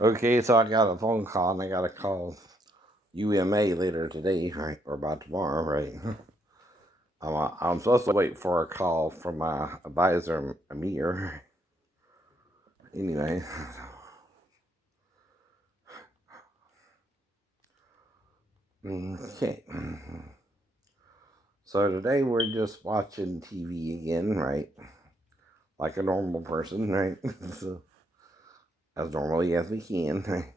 Okay, so I got a phone call and I got to call UMA later today, right? Or by tomorrow, right? I'm supposed to wait for a call from my advisor, Amir. Anyway, okay. So today we're just watching TV again, right? Like a normal person, right? So, as normally as we can, right?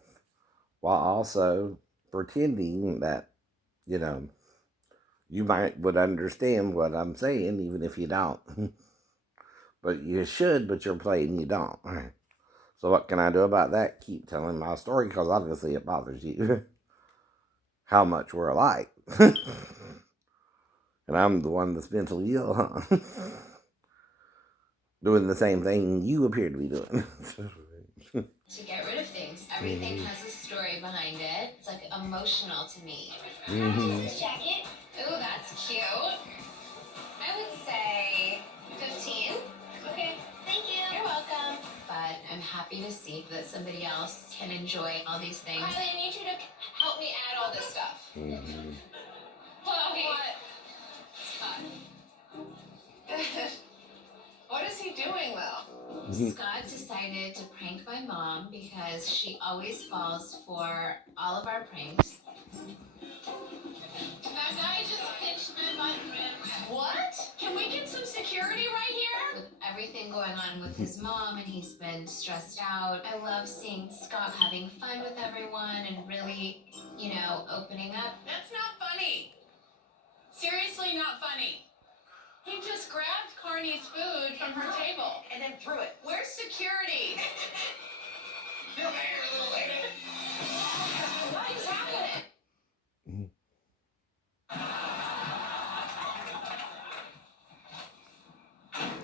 While also pretending that, you know, you might would understand what I'm saying, even if you don't. But you should, but you're playing, you don't. So what can I do about that? Keep telling my story, because obviously it bothers you how much we're alike. And I'm the one that's mentally ill, huh? Doing the same thing you appear to be doing. To get rid of things. Everything has a story behind it. It's like emotional to me. This jacket. Ooh, that's cute. I would say 15. Okay. Thank you. You're welcome. But I'm happy to see that somebody else can enjoy all these things. Carly, I need you to help me add all this stuff. Well, okay. What? What is he doing, though? Scott decided to prank my mom because she always falls for all of our pranks. That guy just pinched my butt. What? Can we get some security right here? With everything going on with his mom and he's been stressed out, I love seeing Scott having fun with everyone and really, opening up. That's not funny. Seriously, not funny. He just grabbed Carney's food from her table and then threw it. Where's security? Come here, little lady. What is happening?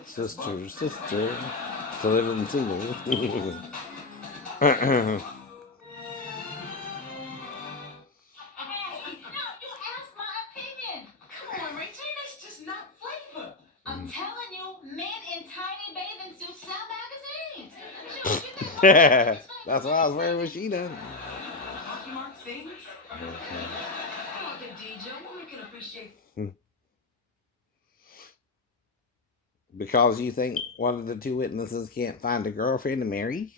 Sister, to live and single. Hey, no, you asked my opinion. Come on, Rachel, that's just not flavor. I'm telling you, men in tiny bathing suits sell magazines. Shoot, you think That's why I was wearing what she done. Marky Mark sings? Come on, DJ, woman can appreciate. Because you think one of the two witnesses can't find a girlfriend to marry?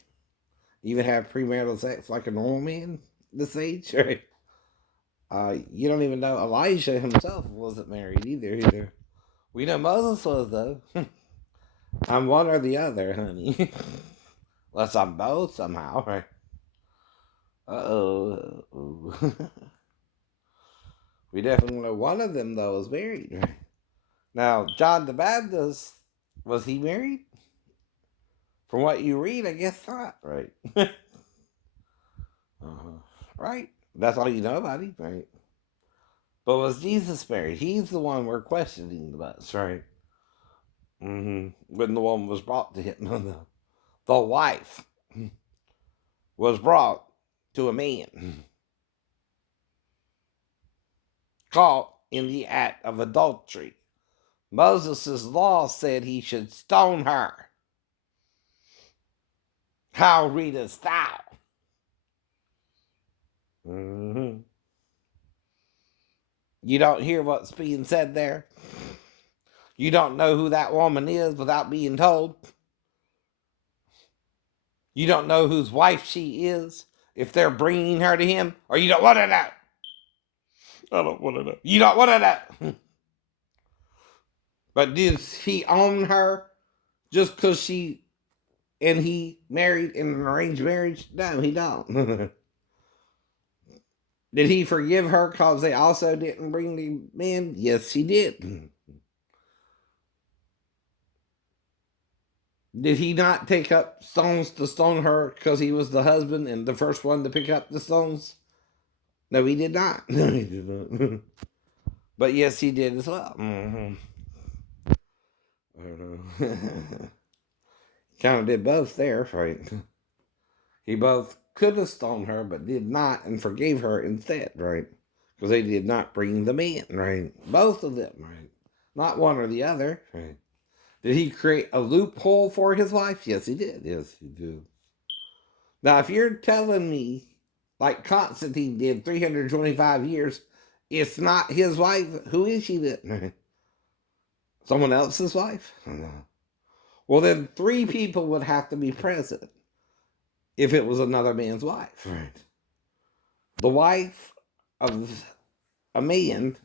Even have premarital sex like a normal man this age? Right? You don't even know Elijah himself wasn't married either. We know Moses was, though. I'm one or the other, honey. Unless I'm both somehow, right? Uh-oh. We definitely know one of them, though, is married, right? Now, John the Baptist, was he married? From what you read, I guess not, right? Right? That's all you know about him, right? But was Jesus married? He's the one we're questioning the most, right? When the woman was brought to him, the wife was brought to a man caught in the act of adultery. Moses' law said he should stone her. How readest thou? You don't hear what's being said there? You don't know who that woman is without being told? You don't know whose wife she is if they're bringing her to him? Or you don't want to know? I don't want to know. You don't want to know? But does he own her just because she and he married in an arranged marriage? No, he don't. Did he forgive her because they also didn't bring the men? Yes, he did. Did he not take up stones to stone her because he was the husband and the first one to pick up the stones? No, he did not. No, he did not. But yes, he did as well. Kind of did both there, right? He both could have stoned her, but did not, and forgave her instead, right? Because they did not bring them in, right? Both of them, right? Not one or the other, right? Did he create a loophole for his wife? Yes, he did. Yes, he did. Now, if you're telling me, like Constantine did 325 years, it's not his wife, who is she then? Someone else's wife? Well, then 3 people would have to be present if it was another man's wife. Right. The wife of a man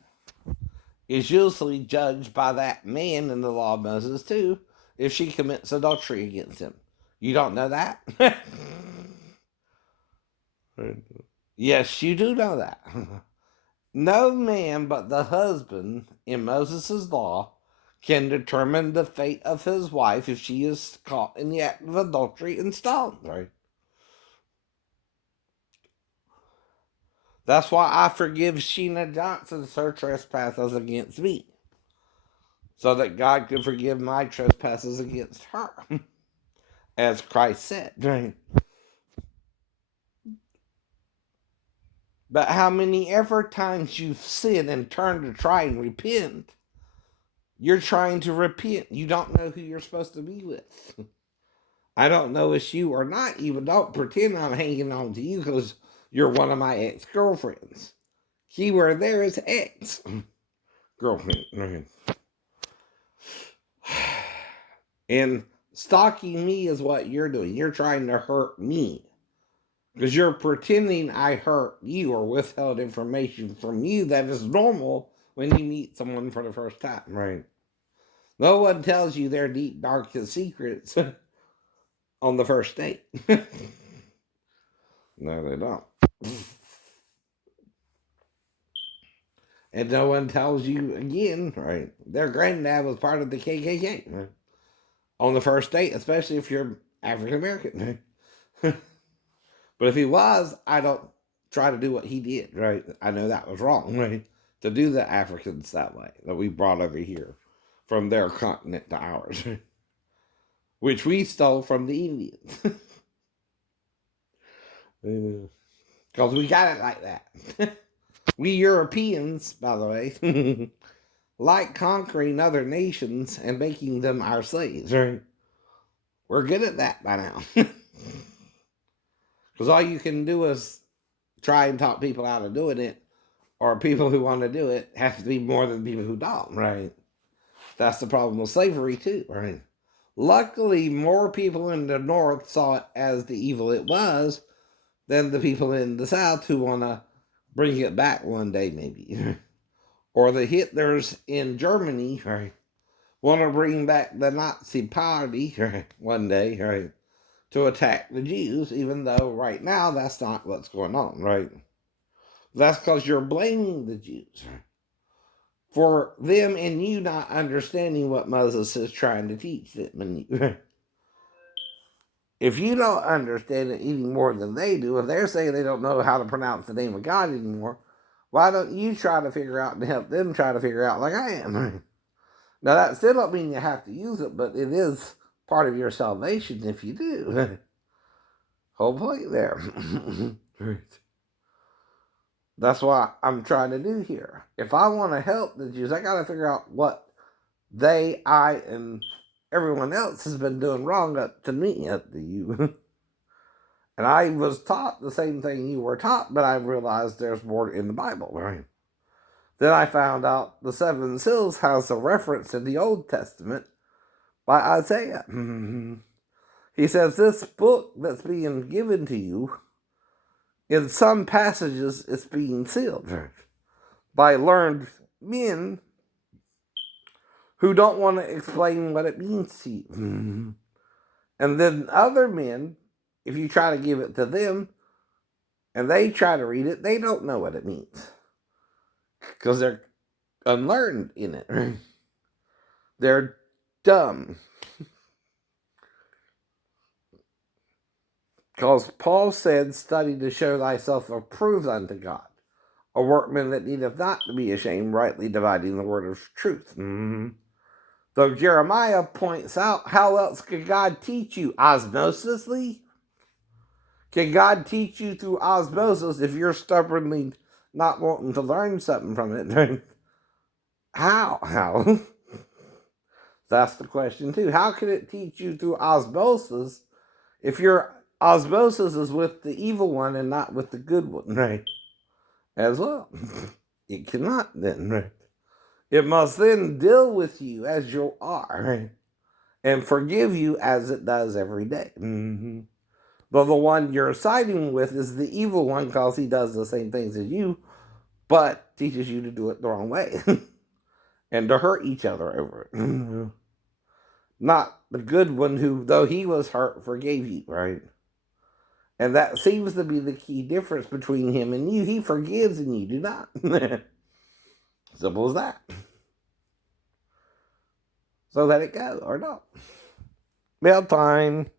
is usually judged by that man in the law of Moses too if she commits adultery against him. You don't know that? Yes, you do know that. No man but the husband in Moses' law can determine the fate of his wife if she is caught in the act of adultery and stoned, right? That's why I forgive Sheena Johnson her trespasses against me, so that God can forgive my trespasses against her, as Christ said, right? But how many ever times you've sinned and turned to try and repent, you're trying to repent. You don't know who you're supposed to be with. I don't know it's you or not you, but don't pretend I'm hanging on to you because you're one of my ex-girlfriends. Keyword there is ex. Girlfriend. And stalking me is what you're doing. You're trying to hurt me. Because you're pretending I hurt you or withheld information from you that is normal when you meet someone for the first time, right? No one tells you their deep, darkest secrets on the first date. No, they don't. And no one tells you again, right? Their granddad was part of the KKK, right? On the first date, especially if you're African American. Right? But if he was, I don't try to do what he did, right? I know that was wrong, right? To do the Africans that way, that we brought over here from their continent to ours, which we stole from the Indians. Because we got it like that. We Europeans, by the way, like conquering other nations and making them our slaves, right? We're good at that by now. Because all you can do is try and talk people out of doing it, or people who want to do it have to be more than people who don't, right? That's the problem with slavery, too, right? Luckily, more people in the North saw it as the evil it was than the people in the South who want to bring it back one day, maybe. Or the Hitlers in Germany, right, want to bring back the Nazi party, right, one day, right, to attack the Jews, even though right now that's not what's going on, right? That's because you're blaming the Jews for them and you not understanding what Moses is trying to teach them. If you don't understand it any more than they do, if they're saying they don't know how to pronounce the name of God anymore, why don't you try to figure out and help them try to figure out like I am? Now, that still don't mean you have to use it, but it is part of your salvation if you do. Whole point there. That's what I'm trying to do here. If I want to help the Jews, I got to figure out what they, I, and everyone else has been doing wrong up to me, up to you. And I was taught the same thing you were taught, but I realized there's more in the Bible, right? Then I found out the 7 seals has a reference in the Old Testament by Isaiah. He says this book that's being given to you, in some passages, it's being sealed by learned men who don't want to explain what it means to you. And then other men, if you try to give it to them and they try to read it, they don't know what it means because they're unlearned in it. They're dumb. Because Paul said, study to show thyself approved unto God, a workman that needeth not to be ashamed, rightly dividing the word of truth. Though Jeremiah points out, how else could God teach you? Osmosisly? Can God teach you through osmosis if you're stubbornly not wanting to learn something from it? How? That's the question too. How can it teach you through osmosis if you're osmosis is with the evil one and not with the good one, right? As well. It cannot then, right? It must then deal with you as you are, right? And forgive you as it does every day. Mm-hmm. But the one you're siding with is the evil one because he does the same things as you, but teaches you to do it the wrong way and to hurt each other over it. Mm-hmm. Not the good one who, though he was hurt, forgave you, right? And that seems to be the key difference between him and you. He forgives and you do not. Simple as that. So let it go or not. Bedtime.